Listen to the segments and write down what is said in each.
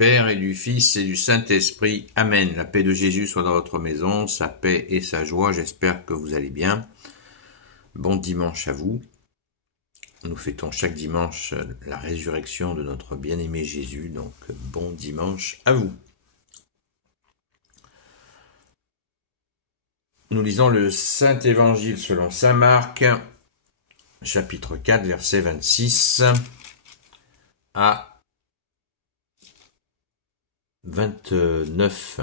Père et du Fils et du Saint-Esprit. Amen. La paix de Jésus soit dans votre maison, sa paix et sa joie. J'espère que vous allez bien. Bon dimanche à vous. Nous fêtons chaque dimanche la résurrection de notre bien-aimé Jésus, donc bon dimanche à vous. Nous lisons le Saint-Évangile selon saint Marc, chapitre 4, verset 26 à 29.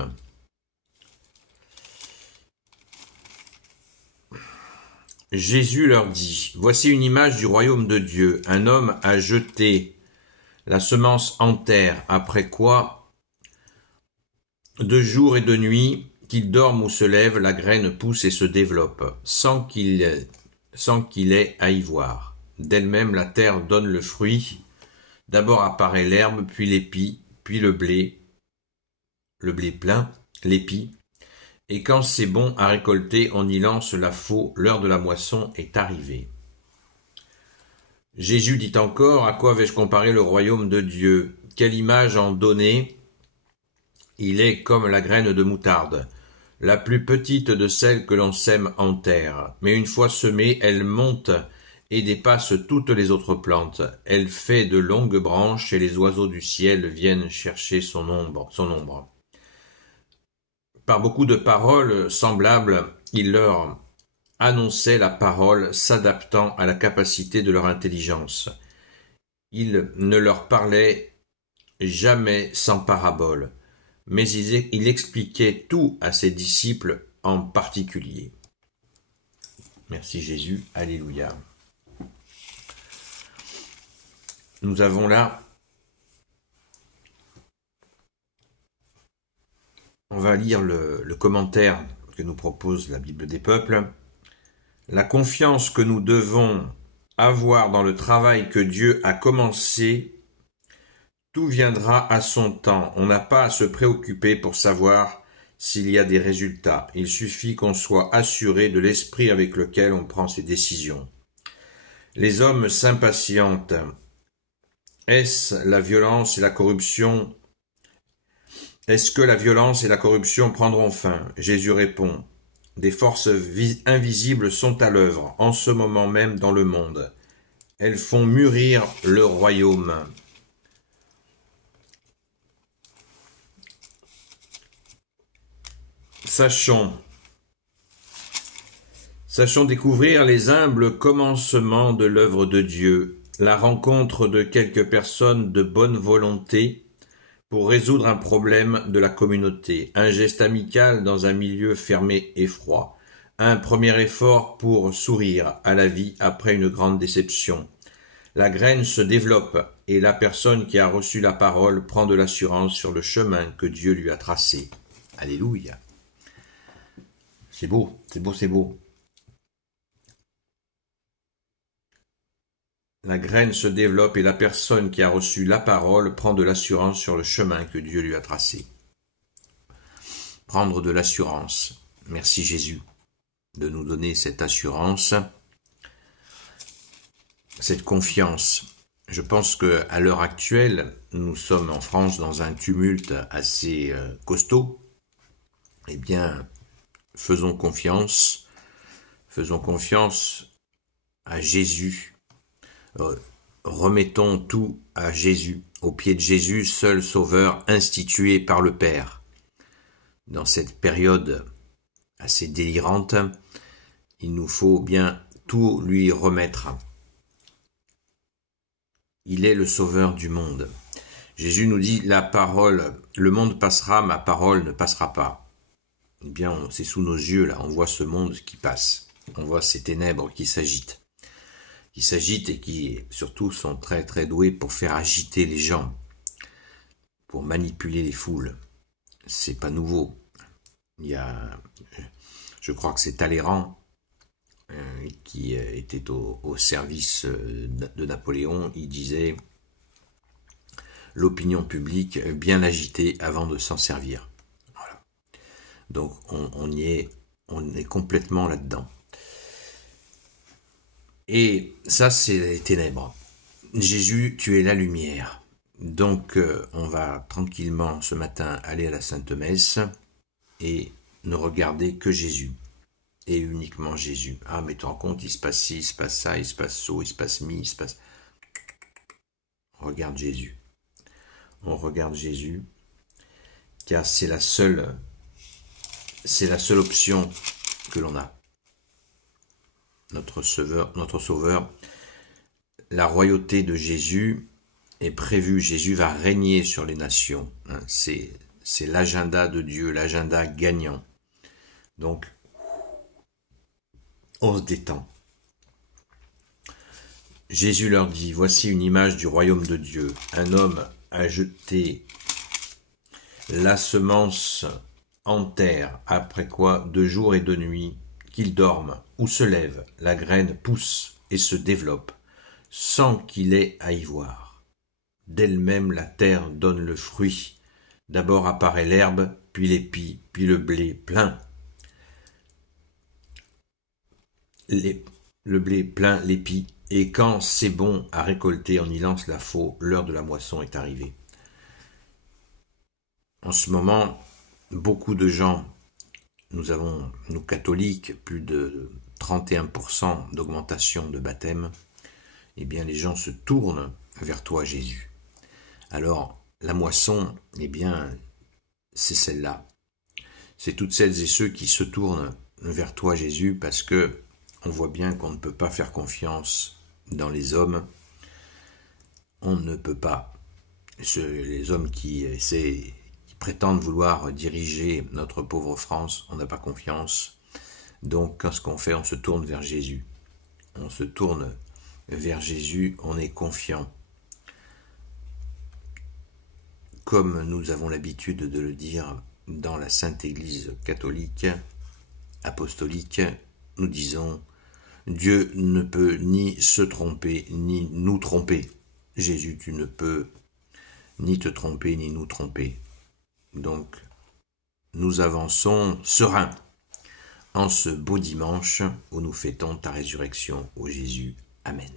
Jésus leur dit : Voici une image du royaume de Dieu. Un homme a jeté la semence en terre, après quoi, de jour et de nuit, qu'il dorme ou se lève, la graine pousse et se développe, sans qu'il ait à y voir. D'elle-même, la terre donne le fruit. D'abord apparaît l'herbe, puis l'épi, puis le blé plein, l'épi. Et quand c'est bon à récolter, on y lance la faux, l'heure de la moisson est arrivée. Jésus dit encore : À quoi vais-je comparer le royaume de Dieu ? Quelle image en donner ? Il est comme la graine de moutarde, la plus petite de celles que l'on sème en terre. Mais une fois semée, elle monte et dépasse toutes les autres plantes. Elle fait de longues branches et les oiseaux du ciel viennent chercher son ombre. Par beaucoup de paroles semblables, il leur annonçait la parole s'adaptant à la capacité de leur intelligence. Il ne leur parlait jamais sans parabole, mais il expliquait tout à ses disciples en particulier. Merci Jésus, alléluia. Nous avons là, on va lire le commentaire que nous propose la Bible des peuples. La confiance que nous devons avoir dans le travail que Dieu a commencé, tout viendra à son temps. On n'a pas à se préoccuper pour savoir s'il y a des résultats. Il suffit qu'on soit assuré de l'esprit avec lequel on prend ses décisions. Les hommes s'impatientent. Est-ce la violence et la corruption ? Est-ce que la violence et la corruption prendront fin ? Jésus répond : Des forces invisibles sont à l'œuvre en ce moment même dans le monde. Elles font mûrir le royaume. Sachons découvrir les humbles commencements de l'œuvre de Dieu, la rencontre de quelques personnes de bonne volonté pour résoudre un problème de la communauté, un geste amical dans un milieu fermé et froid, un premier effort pour sourire à la vie après une grande déception. La graine se développe et la personne qui a reçu la parole prend de l'assurance sur le chemin que Dieu lui a tracé. Alléluia. C'est beau, c'est beau, c'est beau. La graine se développe et la personne qui a reçu la parole prend de l'assurance sur le chemin que Dieu lui a tracé. Prendre de l'assurance. Merci Jésus de nous donner cette assurance, cette confiance. Je pense qu'à l'heure actuelle, nous sommes en France dans un tumulte assez costaud. Eh bien, faisons confiance à Jésus. Remettons tout à Jésus, aux pieds de Jésus, seul sauveur institué par le Père. Dans cette période assez délirante, il nous faut bien tout lui remettre. Il est le sauveur du monde. Jésus nous dit : la parole, le monde passera, ma parole ne passera pas. Eh bien, c'est sous nos yeux, là, on voit ce monde qui passe. On voit ces ténèbres qui s'agitent et qui, surtout, sont très très doués pour faire agiter les gens, pour manipuler les foules. C'est pas nouveau. Je crois que c'est Talleyrand qui était au service de Napoléon. Il disait : l'opinion publique bien l'agiter avant de s'en servir. Voilà. Donc on est complètement là-dedans. Et ça, c'est les ténèbres. Jésus, tu es la lumière. Donc, on va tranquillement ce matin aller à la Sainte Messe et ne regarder que Jésus. Et uniquement Jésus. Ah, mais tu te rends compte, il se passe ci, il se passe ça, il se passe ça, il se passe mi, il se passe... On regarde Jésus. On regarde Jésus, car c'est la seule option que l'on a. Notre Sauveur, la royauté de Jésus est prévue. Jésus va régner sur les nations. C'est l'agenda de Dieu, l'agenda gagnant. Donc, on se détend. Jésus leur dit, voici une image du royaume de Dieu. Un homme a jeté la semence en terre, après quoi, 2 jours et 2 nuits, qu'il dorme ou se lève, la graine pousse et se développe, sans qu'il ait à y voir. D'elle-même la terre donne le fruit. D'abord apparaît l'herbe, puis l'épi, puis le blé plein. Le blé plein l'épi, et quand c'est bon à récolter, on y lance la faux, l'heure de la moisson est arrivée. En ce moment, beaucoup de gens, nous catholiques, plus de 31% d'augmentation de baptême, eh bien les gens se tournent vers toi Jésus. Alors, la moisson, eh bien, c'est celle-là. C'est toutes celles et ceux qui se tournent vers toi Jésus parce que on voit bien qu'on ne peut pas faire confiance dans les hommes. On ne peut pas. Les hommes qui prétendent vouloir diriger notre pauvre France, on n'a pas confiance. Donc, qu'est-ce qu'on fait? On se tourne vers Jésus. On se tourne vers Jésus, on est confiant. Comme nous avons l'habitude de le dire dans la Sainte Église catholique, apostolique, nous disons Dieu ne peut ni se tromper, ni nous tromper. Jésus, tu ne peux ni te tromper, ni nous tromper. Donc, nous avançons sereins en ce beau dimanche où nous fêtons ta résurrection, ô Jésus. Amen.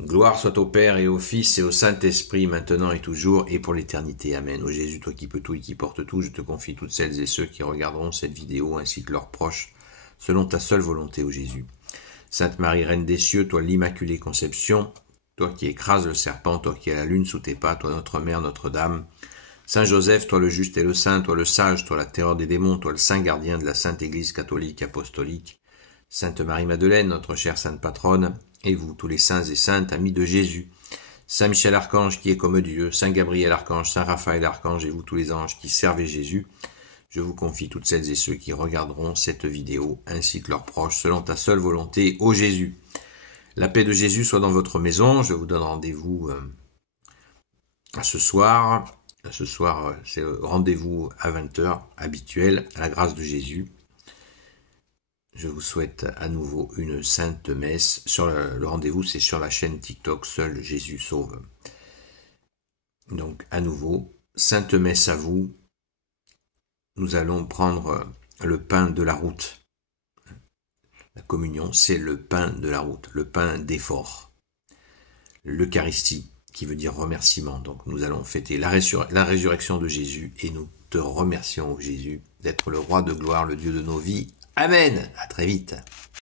Gloire soit au Père et au Fils et au Saint-Esprit, maintenant et toujours, et pour l'éternité. Amen. Ô Jésus, toi qui peux tout et qui portes tout, je te confie toutes celles et ceux qui regarderont cette vidéo, ainsi que leurs proches, selon ta seule volonté, ô Jésus. Sainte Marie, Reine des cieux, toi l'Immaculée Conception, toi qui écrases le serpent, toi qui as la lune sous tes pas, toi notre Mère, Notre-Dame. Saint Joseph, toi le juste et le saint, toi le sage, toi la terreur des démons, toi le saint gardien de la Sainte Église catholique apostolique. Sainte Marie-Madeleine, notre chère sainte patronne, et vous, tous les saints et saintes, amis de Jésus. Saint Michel Archange qui est comme Dieu, Saint Gabriel Archange, Saint Raphaël Archange, et vous tous les anges qui servez Jésus. Je vous confie toutes celles et ceux qui regarderont cette vidéo, ainsi que leurs proches, selon ta seule volonté, ô Jésus. La paix de Jésus soit dans votre maison. Je vous donne rendez-vous à ce soir. Ce soir, c'est rendez-vous à 20h, habituel, à la grâce de Jésus. Je vous souhaite à nouveau une sainte messe. Le rendez-vous, c'est sur la chaîne TikTok, Seul Jésus sauve. Donc, à nouveau, sainte messe à vous. Nous allons prendre le pain de la route. La communion, c'est le pain de la route, le pain d'effort. L'Eucharistie, qui veut dire remerciement. Donc nous allons fêter la résurrection de Jésus et nous te remercions, Jésus, d'être le roi de gloire, le Dieu de nos vies. Amen. À très vite.